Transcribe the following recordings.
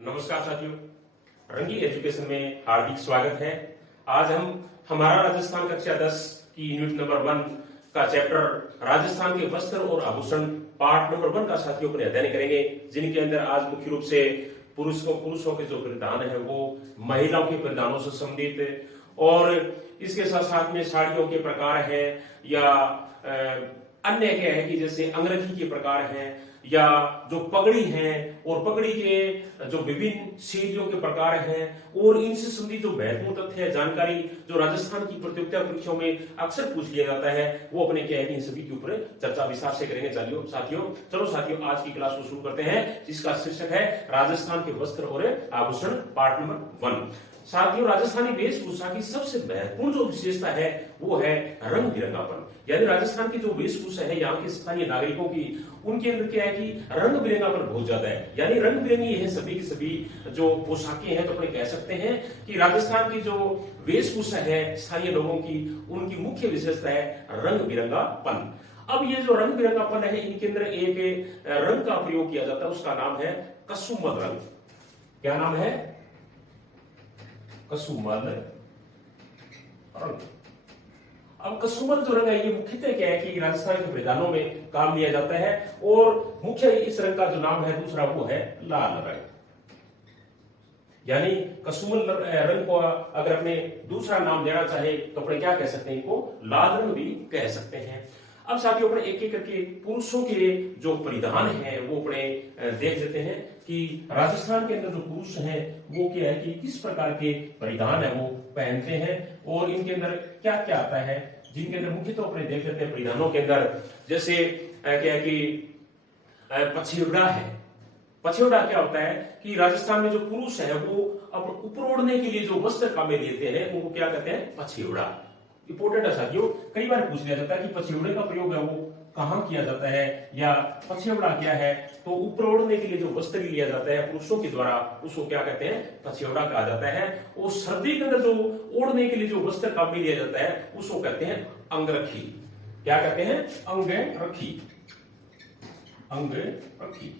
नमस्कार साथियों, रंगी एजुकेशन में हार्दिक स्वागत है। आज हम हमारा राजस्थान कक्षा 10 की यूनिट नंबर 1 का चैप्टर राजस्थान के वस्त्र और आभूषण पार्ट नंबर 1 का साथियों पर अध्ययन करेंगे, जिनके अंदर आज मुख्य रूप से पुरुषों के जो परिधान है वो महिलाओं के परिधानों से संबंधित, और इसके साथ साथ में साड़ियों के प्रकार है या अन्य क्या है कि जैसे अंगरखी के प्रकार हैं या जो पगड़ी है और पगड़ी के जो विभिन्न शैलियों के प्रकार हैं, और इनसे संबंधित जो महत्वपूर्ण तथ्य है, जानकारी जो राजस्थान की प्रतियोगिता परीक्षाओं में अक्सर पूछ लिया जाता है, वो अपने क्या है कि इन सभी के ऊपर चर्चा विस्तार से करेंगे। चलो साथियों आज की क्लास को शुरू करते हैं, जिसका शीर्षक है राजस्थान के वस्त्र और आभूषण पार्ट नंबर 1। साथियों, राजस्थानी वेशभूषा की सबसे महत्वपूर्ण जो विशेषता है वो है रंग बिरंगापन। यानी राजस्थान की जो वेशभूषा है यहाँ के स्थानीय नागरिकों की, उनके अंदर क्या है कि रंग बिरंगापन बहुत ज्यादा है। यानी रंग बिरंगी है सभी की सभी जो पोशाकें हैं, तो अपने कह सकते हैं कि राजस्थान की जो वेशभूषा है स्थानीय लोगों की, उनकी मुख्य विशेषता है रंग बिरंगापन। अब ये जो रंग बिरंगापन है, इनके अंदर एक रंग का प्रयोग किया जाता है, उसका नाम है कसुमल रंग। क्या नाम है? कसुमल रंग। अब कसुमल जो रंग है ये मुख्यतः क्या है कि राजस्थान के मैदानों में काम लिया जाता है, और मुख्य इस रंग का जो नाम है दूसरा वो है लाल रंग। यानी कसुमल रंग को अगर अपने दूसरा नाम देना चाहे तो अपने क्या कह सकते हैं, इनको लाल रंग भी कह सकते हैं। अब साथियों अपने एक एक करके पुरुषों के जो परिधान है वो अपने देख लेते हैं कि राजस्थान के अंदर जो पुरुष हैं वो क्या है कि किस प्रकार के परिधान है वो पहनते हैं, और इनके अंदर क्या क्या आता है, जिनके अंदर मुख्य तो अपने देख लेते हैं परिधानों के अंदर। जैसे क्या है कि पछेवड़ा है। पछेवड़ा क्या होता है कि राजस्थान में जो पुरुष है वो अब ऊपर ओढ़ने के लिए जो वस्त्र कामे लेते हैं उनको क्या कहते हैं? पछेवड़ा। इंपोर्टेंट है साथियों, कई बार पूछ लिया जाता है कि पछेवड़े का प्रयोग है वो कहां किया जाता है, या पछेवड़ा क्या है। तो ऊपर ओढ़ने के लिए जो वस्त्र लिया जाता है पुरुषों के द्वारा, उसको क्या कहते हैं? पछेवड़ा कहा जाता है। और सर्दी के अंदर जो ओढ़ने के लिए जो वस्त्र काम में लिया जाता है उसको कहते हैं अंगरखी। क्या कहते हैं? अंगरखी। अंगरखी,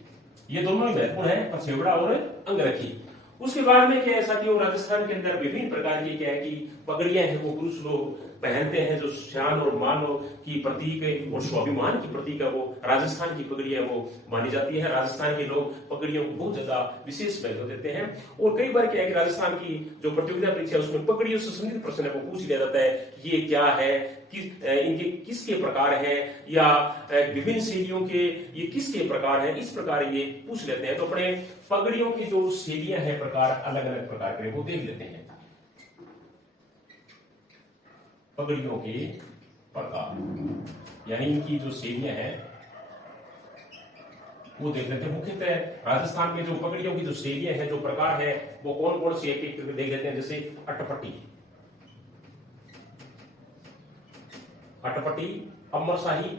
ये दोनों ही महत्वपूर्ण है, पछेवड़ा और अंगरखी। उसके बाद में क्या है साथियों, राजस्थान के अंदर विभिन्न प्रकार की क्या है कि पगड़ियां हैं वो पुरुष लोग पहनते हैं, जो शान और मान की प्रतीक है और स्वाभिमान की प्रतीक है, वो राजस्थान की पगड़ियां वो मानी जाती है। राजस्थान के लोग पगड़ियों को बहुत ज्यादा विशेष महत्व देते हैं, और कई बार क्या है कि राजस्थान की जो प्रतियोगिता परीक्षा है उसमें पगड़ियों से संबंधित प्रश्न है वो पूछ लिया जाता है, ये क्या है, इनके किसके प्रकार है, या विभिन्न शैलियों के ये किसके प्रकार है, इस प्रकार ये पूछ लेते हैं। तो अपने पगड़ियों की जो शैलियां हैं, प्रकार अलग अलग प्रकार के वो देख लेते हैं। पगड़ियों के प्रकार यानी इनकी जो शैलियां हैं वो देख लेते हैं। मुख्यतः राजस्थान में जो पगड़ियों की जो शैलियां हैं, जो प्रकार है, वो कौन कौन सी एक एक करके देख लेते हैं। जैसे अटपटी, अटपटी, अमरशाही,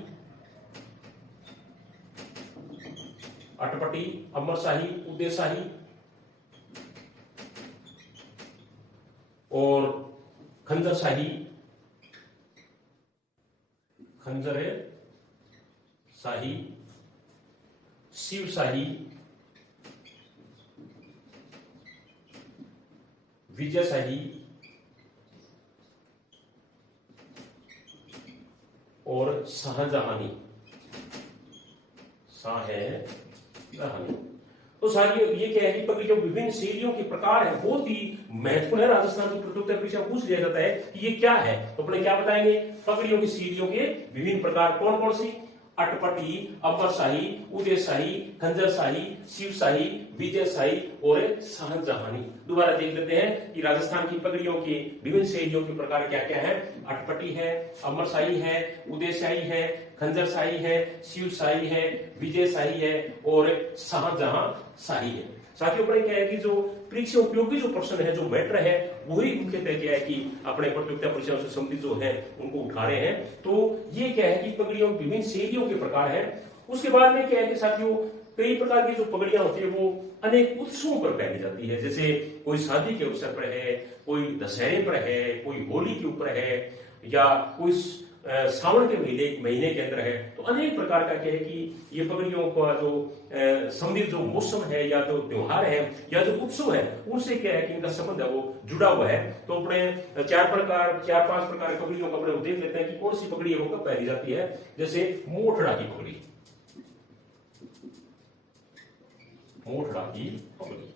अटपटी, अमरशाही, उदयशाही और खंजरशाही, खंजर शाही, शिवशाही, विजयशाही और शाहजहानी। तो साथियों ये क्या है कि पगड़ी जो विभिन्न शैलियों के प्रकार है बहुत ही महत्वपूर्ण है। राजस्थान की प्रतियोगिता परीक्षा पूछ लिया जाता है कि ये क्या है, तो अपने क्या बताएंगे? पगड़ियों की शैलियों के विभिन्न प्रकार कौन कौन सी? अटपटी, अमरशाही, उदयशाही, खंजरशाही, शिवशाही, विजयशाही और शाहजहानी। दोबारा देख लेते हैं कि राजस्थान की पगड़ियों की विभिन्न शैलियों के प्रकार क्या क्या है। अटपटी है, अमरशाही है, उदयशाही है, खंजरशाही है, शिवशाही है, विजयशाही है और शाहजहांशाही है। साथियों पर क्या है कि जो परीक्षा उपयोगी जो प्रश्न है, जो मैटर है, वही मुख्यतः क्या है कि अपने प्रतियोगिता परीक्षाओं से संबंधित जो है उनको उठा रहे हैं। तो ये क्या है कि पगड़ियों विभिन्न शैलियों के प्रकार है। उसके बाद में क्या है कि साथियों कई प्रकार की जो पगड़ियां होती है वो अनेक उत्सवों पर पहनी जाती है। जैसे कोई शादी के अवसर पर है, कोई दशहरे पर है, कोई होली के ऊपर है, या कोई सावन के महीने के अंदर है, तो अनेक प्रकार का क्या है कि ये पगड़ियों का जो संबंधित जो मौसम है या जो त्योहार है या जो उत्सव है, उनसे क्या है कि इनका संबंध है वो जुड़ा हुआ है। तो अपने 4-5 प्रकार की पगड़ियों को अपने देख लेते हैं कि कौन सी पगड़ी है वो कब पहनी जाती है। जैसे मोठड़ा की पगड़ी, मोठड़ा की पगड़ी।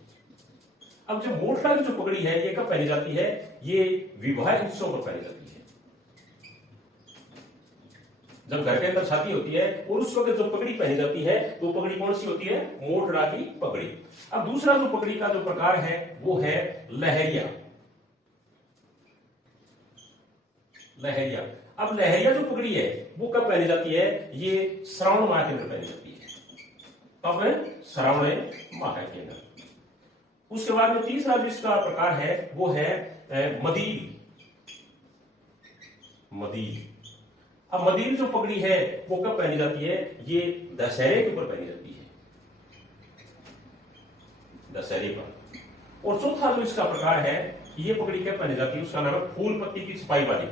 अब जो मोठड़ा की जो पगड़ी है ये कब पहनी जाती है, ये विवाह उत्सव पर पहनी जाती है। जब घर के अंदर शादी होती है और उस वक्त जो पगड़ी पहनी जाती है वो पगड़ी कौन सी होती है, मोठड़ा की पगड़ी। अब दूसरा जो पगड़ी का जो प्रकार है वो है लहरिया। लहरिया, अब लहरिया जो पगड़ी है वो कब पहनी जाती है, ये श्रावण माह के अंदर पहनी जाती है। कब है, श्रावण माह के अंदर। उसके बाद में तीसरा जो इसका प्रकार है वो है मदीर। मदीर, अब मदीर जो पगड़ी है वो कब पहनी जाती है, ये दशहरे के ऊपर पहनी जाती है, दशहरे पर। और चौथा जो इसका प्रकार है ये पगड़ी कब पहनी जाती है, उसका नाम है फूल पत्ती की छपाई वाली।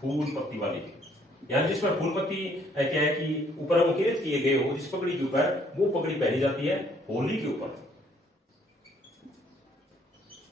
फूल पत्ती वाली, यानी जिसमें फूल पत्ती क्या है कि ऊपर अंकित किए गए हो जिस पगड़ी के ऊपर, वो पगड़ी पहनी जाती है होली के ऊपर,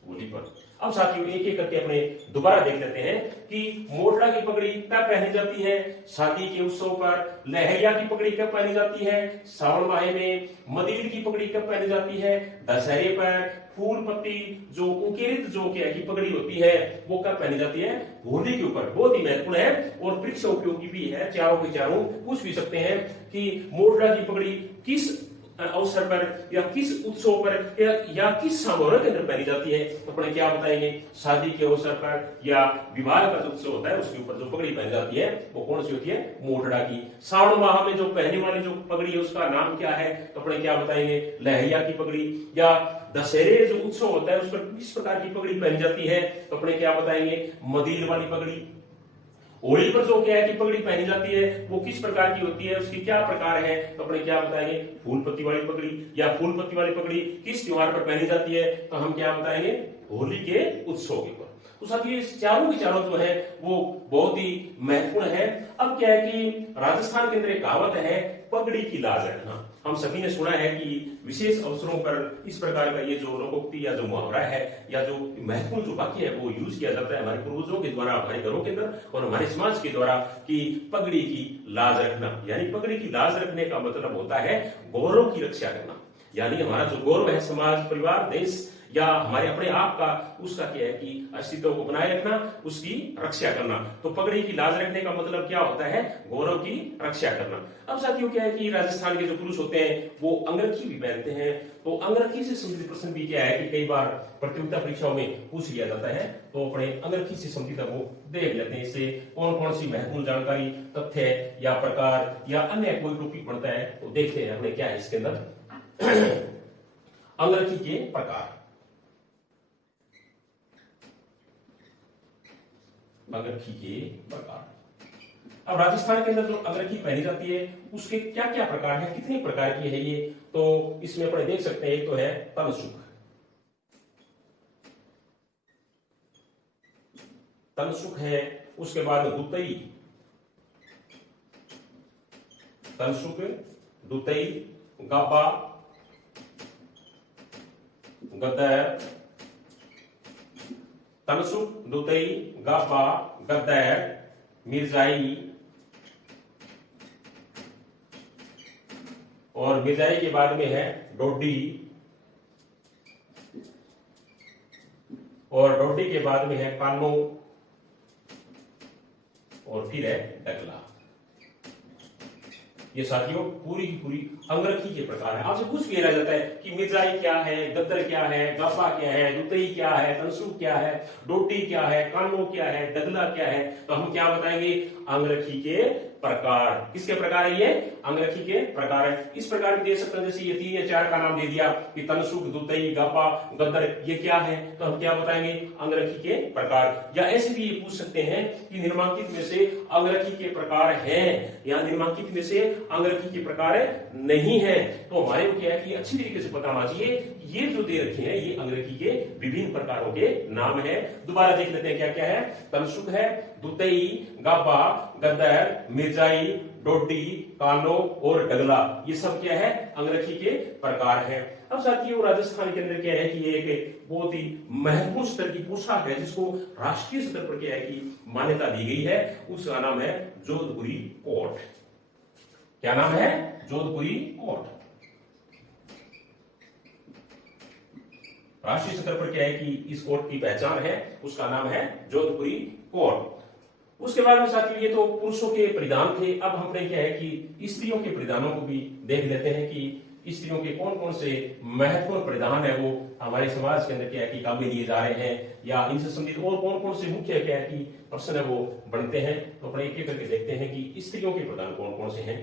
होली पर। अब साथियों एक एक करके अपने दोबारा देख लेते हैं कि मोठड़ा की पगड़ी कब पहनी जाती है, शादी के उत्सव पर। लहरिया की पगड़ी कब पहनी जाती है, सावन माह में। मदीर की पगड़ी कब पहनी जाती है, दशहरे पर। फूल पत्ती जो उकेरित जो क्या की पगड़ी होती है वो कब पहनी जाती है, होली के ऊपर। बहुत ही महत्वपूर्ण है और परीक्षा उपयोगी भी है, चारों के चारों पूछ भी सकते हैं कि मोठड़ा की पगड़ी किस अवसर पर या किस उत्सव पर या किस समारोह के अंदर पहनी जाती है। तो अपने क्या बताएंगे, शादी के अवसर पर या विवाह का जो उत्सव होता है उसके ऊपर जो पगड़ी पहनी जाती है वो कौन सी होती है, मोठड़ा की। सावन माह में जो पहने वाली जो पगड़ी है उसका नाम क्या है, तो अपने क्या बताएंगे, लहरिया की पगड़ी। या दशहरे जो उत्सव होता है उस पर किस प्रकार की पगड़ी पहनी जाती है, तो अपने क्या बताएंगे, मदीर वाली पगड़ी। होली पर जो क्या है कि पगड़ी पहनी जाती है वो किस प्रकार की होती है, उसकी क्या प्रकार है, तो अपने क्या बताएंगे, फूल पत्ती वाली पगड़ी। या फूल पत्ती वाली पगड़ी किस त्योहार पर पहनी जाती है, तो हम क्या बताएंगे, होली के उत्सव के ऊपर। तो साथियों चारों के चारों जो है वो बहुत ही महत्वपूर्ण है। अब क्या है कि राजस्थान के अंदर एक कहावत है, पगड़ी की लाज रखना। हम सभी ने सुना है कि विशेष अवसरों पर इस प्रकार का ये जो लोकोक्ति या जो मुहावरा है या जो महत्वपूर्ण जो वाक्य है वो यूज किया जाता है हमारे पूर्वजों के द्वारा, हमारे घरों के अंदर और हमारे समाज के द्वारा, कि पगड़ी की लाज रखना। यानी पगड़ी की लाज रखने का मतलब होता है गौरव की रक्षा करना। यानी हमारा जो गौरव है, समाज, परिवार, देश या हमारे अपने आप का, उसका क्या है कि अस्तित्व को बनाए रखना, उसकी रक्षा करना। तो पगड़ी की लाज रखने का मतलब क्या होता है, गौरव की रक्षा करना। अब साथियों क्या है कि राजस्थान के जो पुरुष होते हैं वो अंगरखी भी पहनते हैं। तो अंगरखी से संबंधित प्रश्न भी क्या है कि कई बार प्रतियोगिता परीक्षाओं में पूछ लिया जाता है। तो अपने अंगरखी से संबंधित वो देख लेते हैं, इससे कौन कौन सी महत्वपूर्ण जानकारी, तथ्य या प्रकार या अन्य कोई टॉपिक बनता है तो देखते हैं हमने क्या है इसके अंदर। अंगरखी के प्रकार, अंगरखी के प्रकार। अब राजस्थान के अंदर जो अंगरखी पहनी जाती है उसके क्या क्या प्रकार है, कितने प्रकार की है ये, तो इसमें अपने देख सकते हैं। एक तो है तनसुख, तनसुख है। उसके बाद दुतई, तनसुख, दुतई, गाबा, गद्दर। तनसुख, दुतई, गाबा, गद्दर, मिर्जाई। और मिर्जाई के बाद में है डोडी, और डोडी के बाद में है कानो, और फिर है डगला। ये साथियों पूरी की पूरी अंगरखी के प्रकार है। आपसे कुछ भी रह जाता है कि मिर्जाई क्या है, गद्दर क्या है, गब्बा क्या है, दुतई क्या है, तनसुख क्या है, डोटी क्या है, कानो क्या है, डगला क्या है, तो हम क्या बताएंगे, अंगरखी के प्रकार। किसके प्रकार है ये? अंगरखी के प्रकार है। इस प्रकार भी दे सकते हैं, जैसे ये 3 या 4 का नाम दे दिया कि तनसुक, दुतई, गपा, गद्दर, ये क्या है, तो हम क्या बताएंगे? अंगरखी के प्रकार। या ऐसे भी ये पूछ सकते हैं कि निम्नलिखित में से अंगरखी के प्रकार हैं या निम्नलिखित में से अंगरखी के प्रकार नहीं है। तो हमारे को क्या है कि अच्छी तरीके से पता होना चाहिए ये जो दे रखे हैं ये अंगरखी के विभिन्न प्रकारों के नाम है। दोबारा देख लेते हैं क्या क्या है। तनसुक है, दुतई, गाबा, गद्दर, मिर्जाई, डोडी, कानो और डगला, ये सब क्या है? अंगरखी के प्रकार है। अब साथियों राजस्थान के अंदर क्या है कि ये एक बहुत ही महत्वपूर्ण स्तर की पोशाक है जिसको राष्ट्रीय स्तर पर क्या है कि मान्यता दी गई है। उसका नाम है जोधपुरी कोट। क्या नाम है? जोधपुरी कोट। राष्ट्रीय स्तर पर क्या है कि इस कोट की पहचान है, उसका नाम है जोधपुरी कोट। उसके बाद में साथियों ये तो पुरुषों के परिधान थे। अब हमने क्या है कि स्त्रियों के परिधानों को भी देख लेते हैं कि स्त्रियों के कौन कौन से महत्वपूर्ण परिधान है वो हमारे समाज के अंदर क्या है कि काम में लिए जा रहे हैं या इनसे संबंधित और कौन कौन से मुख्य क्या है कि प्रश्न है वो बनते हैं। तो अपने एक एक करके देखते हैं कि स्त्रियों के परिधान कौन कौन से हैं।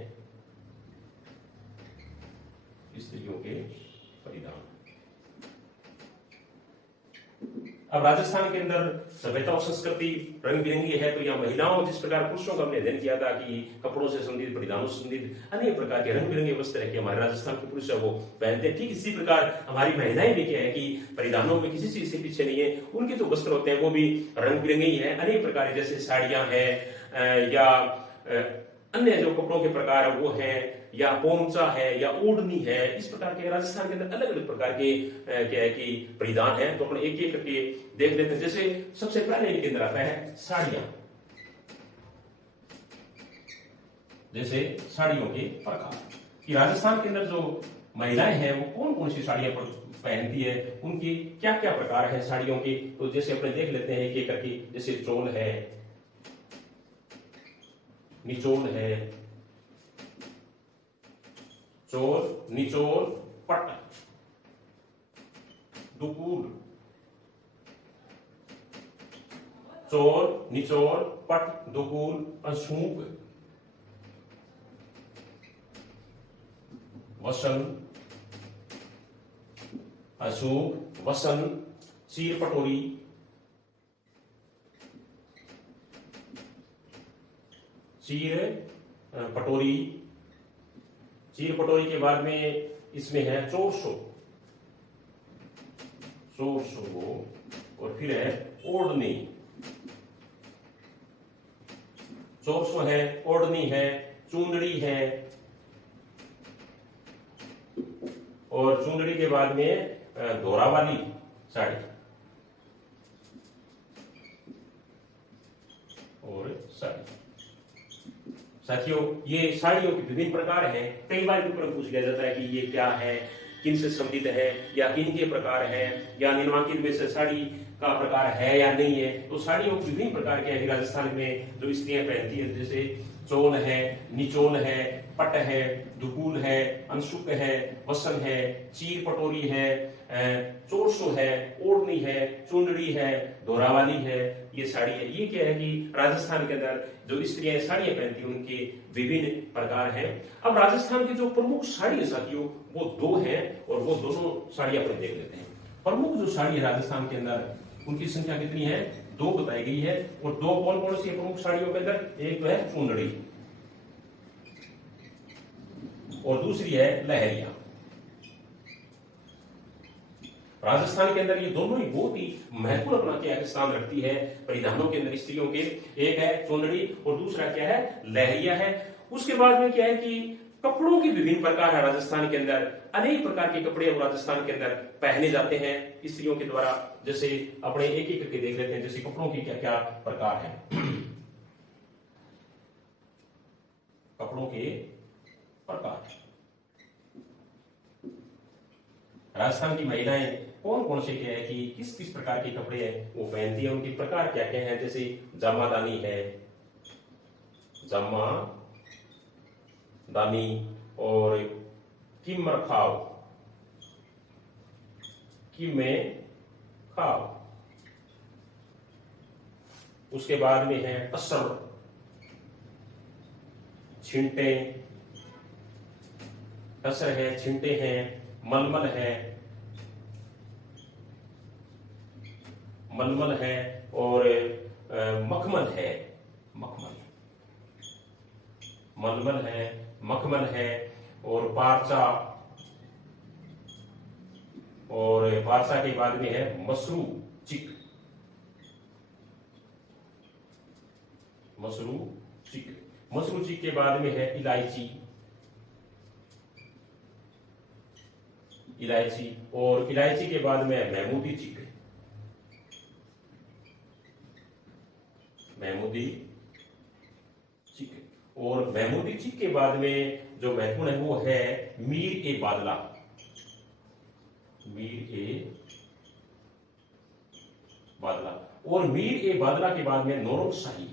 स्त्रियों के परिधान। अब राजस्थान के अंदर सभ्यता और संस्कृति रंग बिरंगी है। तो यहाँ महिलाओं जिस प्रकार पुरुषों का हमने अध्ययन किया था कि कपड़ों से संबंधित, परिधानों से संबंधित अनेक प्रकार के रंग बिरंगे वस्त्र है कि हमारे राजस्थान के पुरुष है वो पहनते हैं। ठीक इसी प्रकार हमारी महिलाएं भी क्या है कि परिधानों में किसी चीज से पीछे नहीं है। उनके जो वस्त्र होते हैं वो भी रंग बिरंगे ही है, अनेक प्रकार, जैसे साड़ियां है या अन्य जो कपड़ों के प्रकार है वो है, या पोमचा है या ओढ़नी है। इस प्रकार के राजस्थान के अंदर अलग अलग प्रकार के क्या है कि परिधान है। तो अपने एक एक करके देख लेते हैं। जैसे सबसे पहले इनके अंदर आता है साड़ियां। जैसे साड़ियों के प्रकार कि राजस्थान के अंदर जो महिलाएं हैं वो कौन कौन सी साड़ियां पहनती है, उनकी क्या क्या प्रकार है साड़ियों के। तो जैसे अपने देख लेते हैं एक करके। जैसे चोल है, निचोल है, चोल, निचोल, पट, दुकूल, चोल, निचोल, पट, दुकूल, अशूक, वसन, अशूक, वसन, चीर पटोरी, चीर पटोरी। चीर पटोरी के बाद में इसमें है चोरसो, और फिर है ओढ़नी। चोरसो है, ओढ़नी है, चूंदड़ी है, और चूंदड़ी के बाद में दोरा वाली साड़ी और साड़ी। साथियों ये साड़ियों के विभिन्न प्रकार हैं। कई बार पेपर में पूछ लिया जाता है कि ये क्या है, किन से संबंधित है या किन के प्रकार है या निम्नलिखित में से साड़ी का प्रकार है या नहीं है। तो साड़ियों के विभिन्न प्रकार के हैं राजस्थान में जो स्त्रियां पहनती है। जैसे चोल है, निचोल है, पट है, दुकूल है, अंशुक है, वसन है, चीर पटोरी है, चोरसो है, ओढ़नी है, चुंदड़ी है, दोरावाली है, ये साड़ी है। ये क्या है कि राजस्थान के अंदर जो स्त्रियां साड़ियां पहनती हैं उनके विभिन्न प्रकार हैं। अब राजस्थान की जो प्रमुख साड़ी है साथियों वो 2 हैं और वो दोनों साड़ियां अपन देख लेते हैं। प्रमुख जो साड़ी है राजस्थान के अंदर उनकी संख्या कितनी है? 2 बताई गई है। और 2 कौन कौन सी है प्रमुख साड़ियों के अंदर? एक तो है चुंदड़ी और दूसरी है लहरिया। राजस्थान के अंदर ये दोनों ही बहुत ही महत्वपूर्ण अपना क्या है स्थान रखती है परिधानों के अंदर स्त्रियों के। एक है चुंदड़ी और दूसरा क्या है? लहरिया है। उसके बाद में क्या है कि कपड़ों के विभिन्न प्रकार है राजस्थान के अंदर। अनेक प्रकार के कपड़े राजस्थान के अंदर पहने जाते हैं स्त्रियों के द्वारा। जैसे अपने एक एक करके देख लेते हैं जैसे कपड़ों के क्या क्या प्रकार है। कपड़ों के प्रकार राजस्थान की महिलाएं कौन कौन से क्या है कि किस किस प्रकार के कपड़े हैं वो पहनती है, उनके प्रकार क्या क्या हैं। जैसे जामादानी है, जामा दानी और किम्मर खाव, किम्मे खाव। उसके बाद में है टसर, छिंटे, टसर है, छिंटे हैं, मलमल है, और मखमल है, मलमल है, मखमल है, और पारचा, और पारचा के बाद में है मसरू चिक, मसरू चिक के बाद में है इलायची, और इलायची के बाद में है महमूदी चिक, और महमूदी चिक के बाद में जो महत्वपूर्ण है वो है मीर ए बादला, और मीर ए बादला के बाद में नौरंग शाही,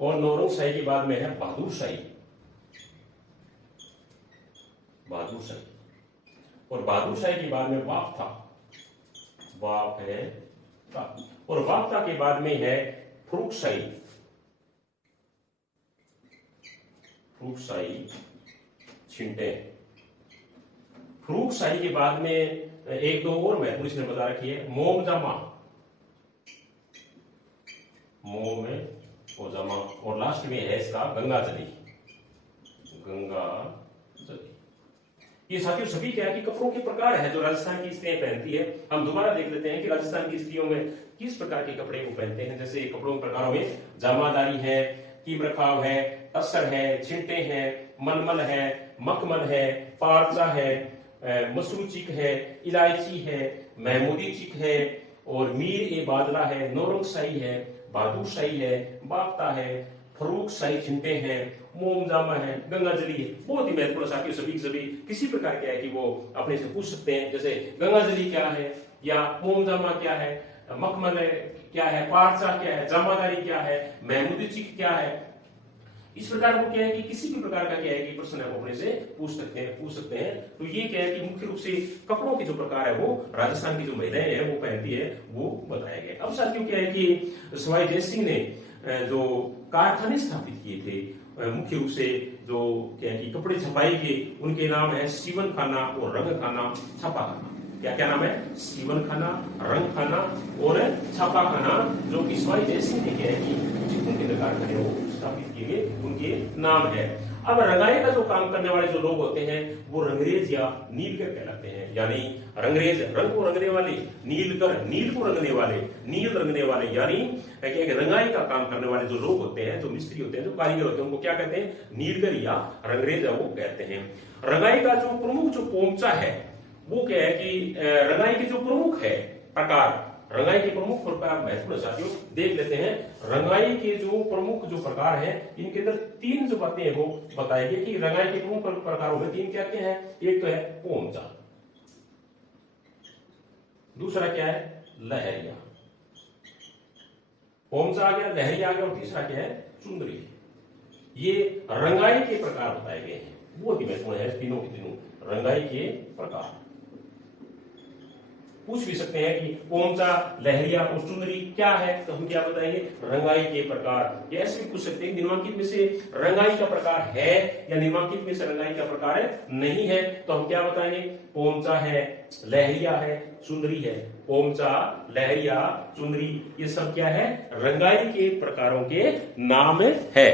और नौरंग शाही के बाद में है बहादुर शाही, और बहादुर शाही के बाद में वाफ्ता, और वाफ्ता के बाद में है फरूख शाही, छिंटे। फरूख शाही के बाद में एक दो और महत्वपूर्ण इसने बता रखी है, मोम जामा, और लास्ट में है इसका गंगा जली। ये साथियों सभी क्या है कि कपड़ों के प्रकार है जो राजस्थान की स्त्रियां पहनती है। हम दोबारा देख लेते हैं कि राजस्थान की स्त्रियों में किस प्रकार के कपड़े वो पहनते हैं। जैसे कपड़ों के प्रकारों में जामादारी है, कीम रखाव है, टसर है, छिंटे हैं, मलमल है, मखमल है, पारचा है, मसरू चिक है, इलायची है, महमूदी चिक है, और मीर ए बादला है, नौरंग शाही है, बहादुर शाही है, बाफ्ता है, फरूख शाही छिंटे हैं, मोम जामा है, गंगा जली है। बहुत ही महत्वपूर्ण साथियों सभी किसी प्रकार क्या है कि वो अपने से पूछ सकते हैं, जैसे गंगा जली क्या है, या मोम जामा क्या है, मखमल क्या है, पारचा क्या है, जामादारी क्या है, महमूदी चिक क्या है। इस प्रकार वो क्या है कि किसी भी प्रकार का क्या है कि प्रश्न आप अपने से पूछ सकते हैं। तो ये क्या है कि मुख्य रूप से कपड़ों के जो प्रकार है वो राजस्थान की जो महिलाएं हैं वो पहनती है वो बताया गया। अब साथियों क्या है कि सवाई जय सिंह ने जो कारखाने स्थापित किए थे, मुख्य रूप से जो क्या है कि कपड़े छपाई के, उनके नाम है सीवन खाना और रंग खाना, छापा खाना। क्या नाम है? सीवन खाना, रंग खाना और छापा खाना, जो कि सवाई जय सिंह ने क्या है कि जितने के कारखाने वो स्थापित किए गए उनके नाम है। अब रंगाई का जो काम करने वाले जो लोग होते हैं वो रंगरेज या नीलकर कहलाते हैं। यानी रंगरेज रंग को रंगने वाले, नीलकर नील को रंगने वाले, नील रंगने वाले, यानी रंगाई का काम करने वाले जो लोग होते हैं, जो मिस्त्री होते हैं, जो कारीगर होते हैं, उनको क्या कहते हैं? नीलकर या रंगरेज वो कहते हैं। रंगाई का जो प्रमुख जो पोमचा है वो क्या है कि रंगाई के जो प्रमुख है प्रकार, रंगाई के प्रमुख प्रकार महत्वपूर्ण साथियों देख लेते हैं। रंगाई के जो प्रमुख जो प्रकार है इनके अंदर तीन जो बातें हैं वो बताएंगे कि रंगाई के प्रमुख प्रकारों में तीन क्या क्या है। एक तो है पोमचा, दूसरा क्या है? लहरिया। पोमचा आ गया, लहरिया आ गया, और तीसरा क्या है? चुंदरी। ये रंगाई के प्रकार बताए गए हैं, बहुत ही महत्वपूर्ण है तीनों के तीनों रंगाई के प्रकार। पूछ भी सकते हैं कि पोमचा, लहरिया और चुंदरी क्या है, तो हम क्या बताएंगे? रंगाई के प्रकार। ये ऐसे भी पूछ सकते हैं निम्नलिखित में से रंगाई का प्रकार है या निम्नलिखित में से रंगाई का प्रकार है नहीं है, तो हम क्या बताएंगे? पोमचा है, लहरिया है, चुंदरी है। पोमचा, लहरिया, चुंदरी, ये सब क्या है? रंगाई के प्रकारों के नाम है।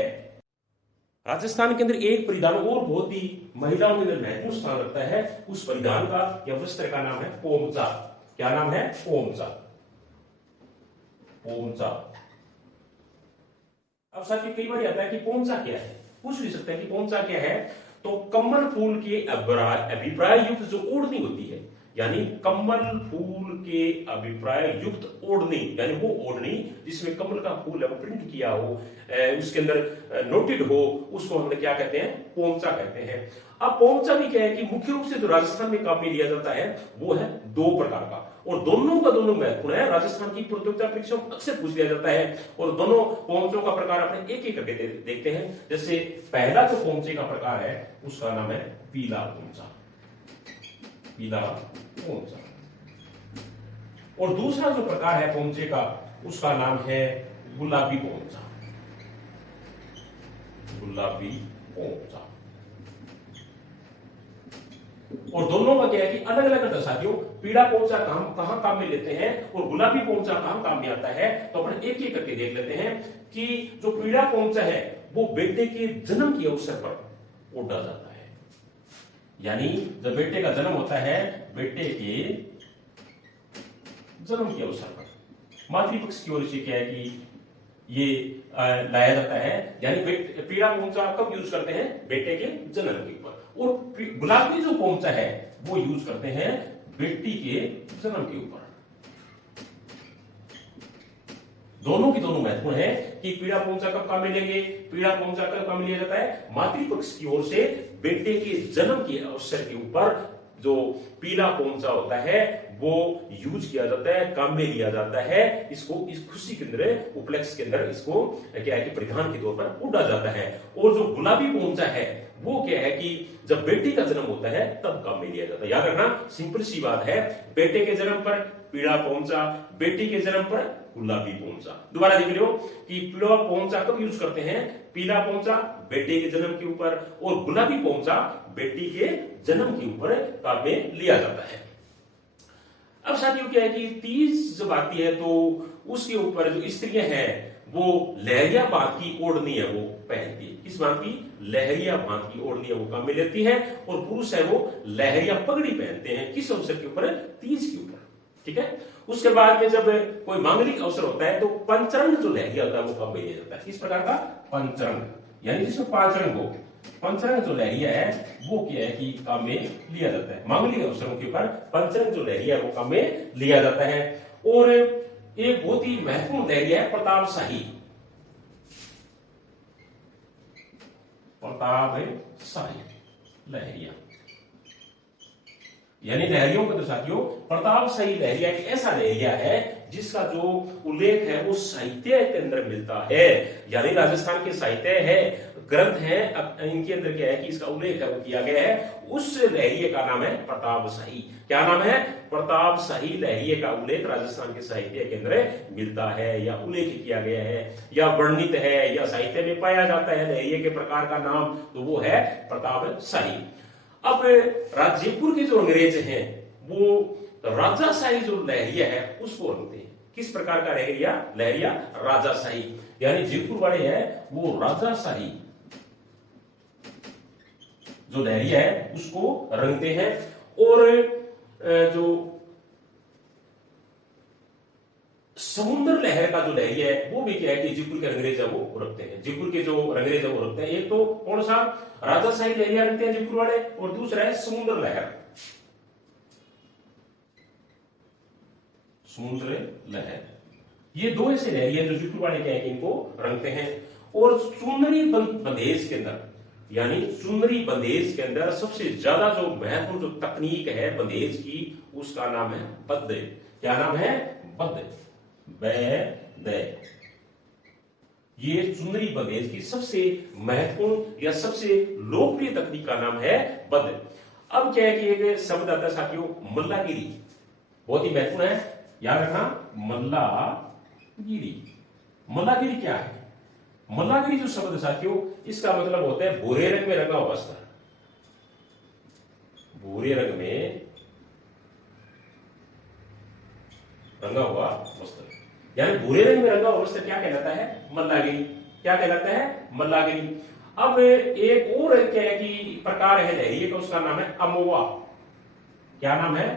राजस्थान के अंदर एक परिधान और बहुत ही महिलाओं के अंदर महत्वपूर्ण स्थान रखता है, उस परिधान का या वस्त्र का नाम है पोमचा। क्या नाम है? पोमचा। पोमचा। अब साथियों कई बार आता है कि पोमचा क्या है, पूछ भी सकते हैं कि पोमचा क्या है। तो कमल फूल के अभिप्राय युक्त जो ओढ़नी होती है, यानी कमल फूल के अभिप्राय युक्त ओढ़नी, यानी वो ओढ़नी जिसमें कमल का फूल है वो प्रिंट किया हो, उसके अंदर नोटेड हो, उसको हम क्या कहते हैं? पोमचा कहते हैं। अब पोमचा भी क्या है कि मुख्य रूप से जो राजस्थान में काम में लिया जाता है वो है दो प्रकार का, और दोनों का दोनों महत्वपूर्ण है। राजस्थान की प्रतियोगिता परीक्षा में अक्सर पूछ लिया जाता है, और दोनों पोमचों का प्रकार अपने एक एक करके देखते हैं। जैसे पहला जो पोमचे का प्रकार है उसका नाम है पीला पोमचा, पीला पोमचा। और दूसरा जो प्रकार है पोमचे का उसका नाम है गुलाबी पोंचा, गुलाबी पोंचा। और दोनों का क्या है कि अलग अलग होता है साथियों। पीला पोंचा कहां काम में लेते हैं और गुलाबी पोंचा कहां काम में आता है, तो अपन एक एक करके देख लेते हैं कि जो पीला पोंचा है वो बेटे के जन्म के अवसर पर ओढ़ा जाता है। यानी जब बेटे का जन्म होता है, बेटे के जन्म के अवसर पर मातृपक्ष की ओर से क्या है कि ये लाया जाता है। यानी पीला पोंचा कब यूज करते हैं, बेटे के जन्म के ऊपर। और गुलाबी जो पोंचा है वो यूज करते हैं बेटी के जन्म के ऊपर। दोनों की दोनों महत्वपूर्ण है कि पीला पोंचा कब काम में लेंगे, पीला पोंचा कब काम में लिया जाता है, मातृपक्ष की ओर से बेटे के जन्म के अवसर के ऊपर जो पीला पोंचा होता है वो यूज किया जाता है, काम में लिया जाता है। इसको इस खुशी के अंदर, उपलक्ष्य के अंदर इसको क्या है कि परिधान के तौर पर उड़ा जाता है। और जो गुलाबी पोंचा है वो क्या है कि जब बेटी का जन्म होता है तब काम में लिया जाता है। याद रखना, सिंपल सी बात है, बेटे के जन्म पर पीला पोंचा, बेटी के जन्म पर गुलाबी पोंचा। दोबारा देख लो कि पीला पोंचा कब यूज करते हैं, पीला पोंचा बेटे के जन्म के ऊपर और गुलाबी पोंचा बेटी के जन्म के ऊपर काम में लिया जाता है। अब साथियों क्या है कि तीज जब आती है तो उसके ऊपर जो स्त्रियां हैं वो लहरिया बांध की ओढ़नी है वो पहनती है। किस बांध की, लहरिया बांध की ओढ़नी है वो काम में लेती है। और पुरुष है वो लहरिया पगड़ी पहनते हैं। किस अवसर के ऊपर, तीज के ऊपर। ठीक है। उसके बाद में जब कोई मांगलिक अवसर होता है तो पंचरंग जो लहरिया होता है वो काम में लिया जाता है। किस प्रकार का, पंचरंग, यानी जिसमें 5 रंग हो। पंचरंग जो लहरिया है वो क्या है कि काम में लिया जाता है। मांगलिक अवसरों के ऊपर पंचरंग जो लहरिया है वो काम में लिया जाता है। और एक बहुत ही महत्वपूर्ण लहरिया है प्रतापशाही, प्रतापशाही लहरिया। यानी लहरियों का तो साथियों प्रतापशाही लहरिया एक ऐसा लहरिया है जिसका जो उल्लेख है वो साहित्य के अंदर मिलता है। यानी राजस्थान के साहित्य है, ग्रंथ है, इनके अंदर क्या है कि इसका उल्लेख है वो किया गया है। उस लहरिये का नाम है प्रतापशाही। क्या नाम है, प्रतापशाही लहरिये का उल्लेख राजस्थान के साहित्य के अंदर मिलता है या उल्लेख किया गया है या वर्णित है या साहित्य में पाया जाता है लहरिये के प्रकार का नाम, तो वो है प्रतापशाही। अब जयपुर के जो अंग्रेज हैं वो राजाशाही जो लहरिया है उसको रखते हैं। किस प्रकार का लहरिया, लहरिया राजाशाही। यानी जयपुर वाले हैं वो राजाशाही जो लहरिया है उसको रंगते हैं। और जो समुद्र लहर का जो लहरिया है वो भी क्या है कि जयपुर के अंग्रेज है वो रखते हैं। जयपुर के जो अंग्रेज है वो रखते हैं। एक तो कौन सा, राजाशाही लहरिया रखते हैं जयपुर वाले, और दूसरा है समुद्र लहर, समुद्र लहर। ये दो ऐसे लहरिया जो जयपुर वाले क्या है कि इनको रंगते हैं। और चुनरी बंदेज के अंदर, यानी चुनरी बंदेज के अंदर सबसे ज्यादा जो महत्वपूर्ण जो तकनीक है बंदेज की उसका नाम है बद्ध। क्या नाम है, बद्ध, ये चुनरी बंदेज की सबसे महत्वपूर्ण या सबसे लोकप्रिय तकनीक का नाम है बद्ध। अब क्या है कि एक शब्द आता है साथियों मल्लागिरी, बहुत ही महत्वपूर्ण है, याद रखना, मल्लागिरी। मल्लागिरी क्या है, मल्लागिरी जो शब्द साथियों इसका मतलब होता है भूरे रंग में रंगा हुआ वस्त्र। भूरे रंग में रंगा हुआ वस्त्र, यानी भूरे रंग में रंगा हुआ वस्त्र क्या कहलाता है, मल्लागिरी। क्या कहलाता है, मल्लागिरी। अब एक और क्या है कि प्रकार है लहरिये का, उसका नाम है अमोवा। क्या नाम है,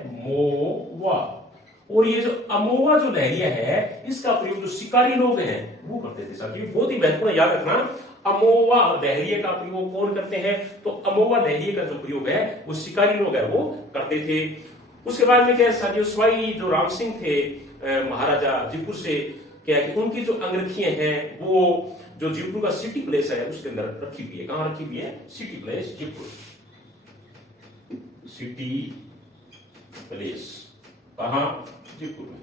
अमोवा। और ये जो अमोवा जो लहरिया है इसका प्रयोग जो शिकारी लोग हैं वो करते थे साथियों। बहुत ही महत्वपूर्ण, याद रखना, अमोवा लहरिये का प्रयोग कौन करते हैं, तो अमोवा लहरिये का जो प्रयोग है वो शिकारी लोग है वो करते थे। उसके बाद में क्या है साथियों, सवाई जो राम सिंह थे महाराजा जयपुर से, क्या है कि उनकी जो अंगरखियां हैं वो जो जयपुर का सिटी प्लेस है उसके अंदर रखी हुई है। कहां रखी हुई है, city place Jaipur, city place कहां, जयपुर में।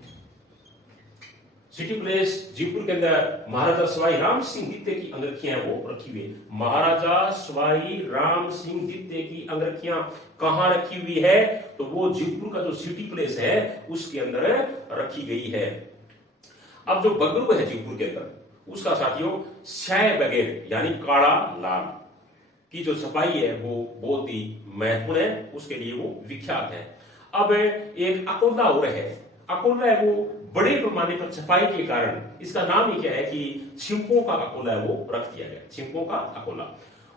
सिटी प्लेस जयपुर के अंदर महाराजा सवाई राम सिंह द्वितीय की अंगरखियां वो रखी हुई है। महाराजा सवाई राम सिंह द्वितीय की अंगरखियां कहां रखी हुई है, तो वो जयपुर का जो सिटी प्लेस है उसके अंदर रखी गई है। अब जो बगरू है जयपुर के अंदर उसका साथियों स्याह बगैर यानी काला लाल की जो छपाई है वो बहुत ही महत्वपूर्ण है, उसके लिए वो विख्यात है। अब एक अकोला और है, अकोला है वो बड़े पैमाने पर छपाई के कारण इसका नाम ही क्या है कि छिंपों का अकोला है वो रख दिया गया, छिंपों का अकोला।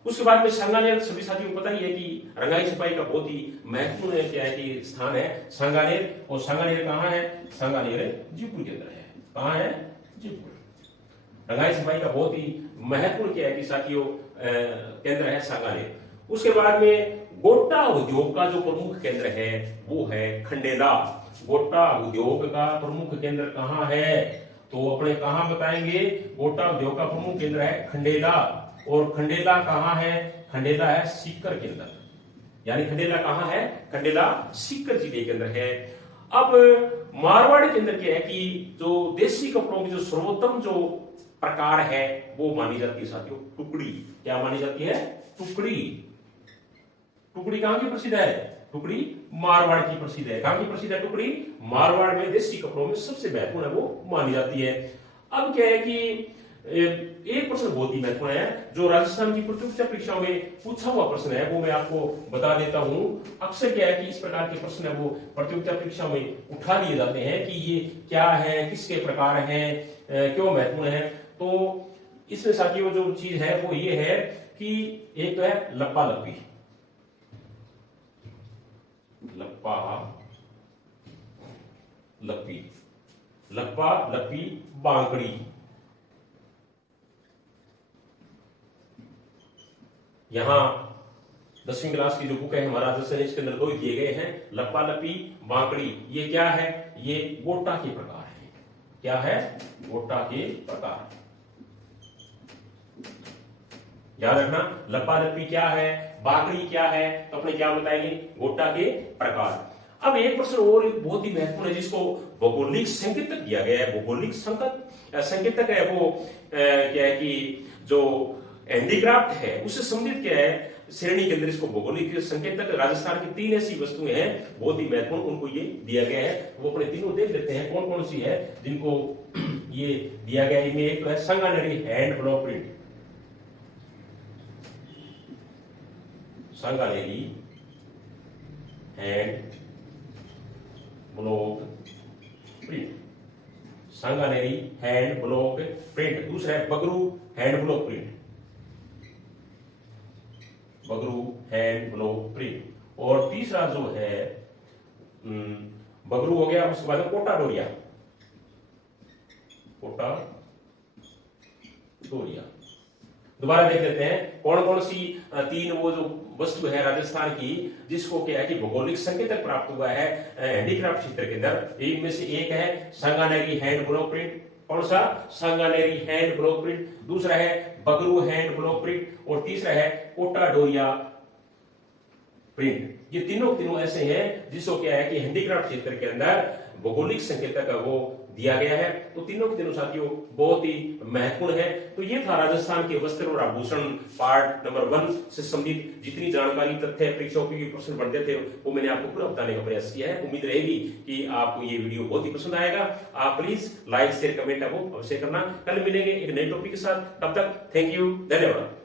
उसके बाद में सांगानेर, सभी साथियों को पता ही है कि रंगाई छपाई का बहुत ही महत्वपूर्ण क्या है कि स्थान है सांगानेर। और सांगानेर कहाँ है? सांगानेर जयपुर के अंदर है। कहाँ है? जयपुर। रंगाई छपाई का बहुत ही महत्वपूर्ण क्या है कि साथियों केंद्र है सांगानेर। उसके बाद में गोटा उद्योग का जो प्रमुख केंद्र है वो है खंडेला। गोटा उद्योग का प्रमुख केंद्र कहाँ है? तो अपने कहाँ बताएंगे? गोटा उद्योग का प्रमुख केंद्र है खंडेला। और खंडेला कहाँ है? खंडेला है सीकर के अंदर, यानी खंडेला कहाँ है? खंडेला सीकर जिले के अंदर है। अब मारवाड़ के अंदर क्या है कि जो देसी कपड़ों की जो सर्वोत्तम जो प्रकार है वो मानी जाती है साथियों टुकड़ी। क्या मानी जाती है? टुकड़ी। टुकड़ी कहां की प्रसिद्ध है? टुकड़ी मारवाड़ की प्रसिद्ध है। कहां की प्रसिद्ध है टुकड़ी? मारवाड़ में देसी कपड़ों में सबसे महत्वपूर्ण है वो मानी जाती है। अब क्या है कि एक प्रश्न बहुत ही महत्वपूर्ण है जो राजस्थान की प्रतियोगिता परीक्षाओं में पूछा हुआ प्रश्न है, वो मैं आपको बता देता हूं। अक्सर क्या है कि इस प्रकार के प्रश्न है वो प्रतियोगिता परीक्षा में उठा लिए जाते हैं कि ये क्या है, किसके प्रकार है, क्यों महत्वपूर्ण है। तो इसमें साथियों जो चीज है वो ये है कि एक तो है लप्पा लप्पी, लप्पा लप्पी, लप्पा लप्पी बांकड़ी। यहां 10वीं क्लास की जो बुक है हमारा इसके अंदर दो दिए गए हैं, लप्पा लप्पी बांकड़ी। ये क्या है? ये गोटा के प्रकार है। क्या है? गोटा के प्रकार। याद रखना, लप्पा लप्पी क्या है, बांकड़ी क्या है, तो अपने क्या बताएंगे? गोटा के प्रकार। अब एक प्रश्न और बहुत ही महत्वपूर्ण है जिसको भौगोलिक संकेतक दिया गया है। भौगोलिक संकेतक है वो क्या है कि जो हैंडीक्राफ्ट है उससे संबंधित क्या है श्रेणी के अंदर इसको भौगोलिक संकेतक। राजस्थान की 3 ऐसी वस्तुएं हैं बहुत ही महत्वपूर्ण, उनको ये दिया गया है। वो अपने तीनों देख लेते हैं कौन कौन सी है जिनको ये दिया गया है। इनमें एक तो है Sanganeri hand block print, Sanganeri hand block print, Sanganeri hand block print. दूसरा है Bagru hand block print, Bagru hand block print. और तीसरा जो है बगरू हो गया, उसके बाद कोटा डोरिया, कोटा डोरिया। दोबारा देख लेते हैं कौन कौन सी 3 वो जो वस्तु है राजस्थान की जिसको क्या है कि भौगोलिक संकेतक प्राप्त हुआ है हैंडीक्राफ्ट क्षेत्र के अंदर। इनमें से एक है सांगानेरी हैंड ब्लॉक प्रिंट। कौन सा? Sanganeri hand block print. दूसरा है बगरू हैंड ब्लॉक प्रिंट और तीसरा है कोटा डोरिया प्रिंट। ये तीनों ऐसे हैं जिसको क्या है कि हैंडीक्राफ्ट क्षेत्र के अंदर भौगोलिक संकेतक वो दिया गया है। तो तीनों के तीनों साथियों बहुत ही महत्वपूर्ण है। तो ये था राजस्थान के वस्त्र और आभूषण पार्ट नंबर 1 से संबंधित जितनी जानकारी, तथ्य, परीक्षाओं के प्रश्न बनते थे वो मैंने आपको पूरा बताने का प्रयास किया है। उम्मीद रहेगी कि आपको ये वीडियो बहुत ही पसंद आएगा। आप प्लीज लाइक शेयर कमेंट वो अवश्य करना। कल मिलेंगे एक नए टॉपिक के साथ, तब तक थैंक यू, धन्यवाद।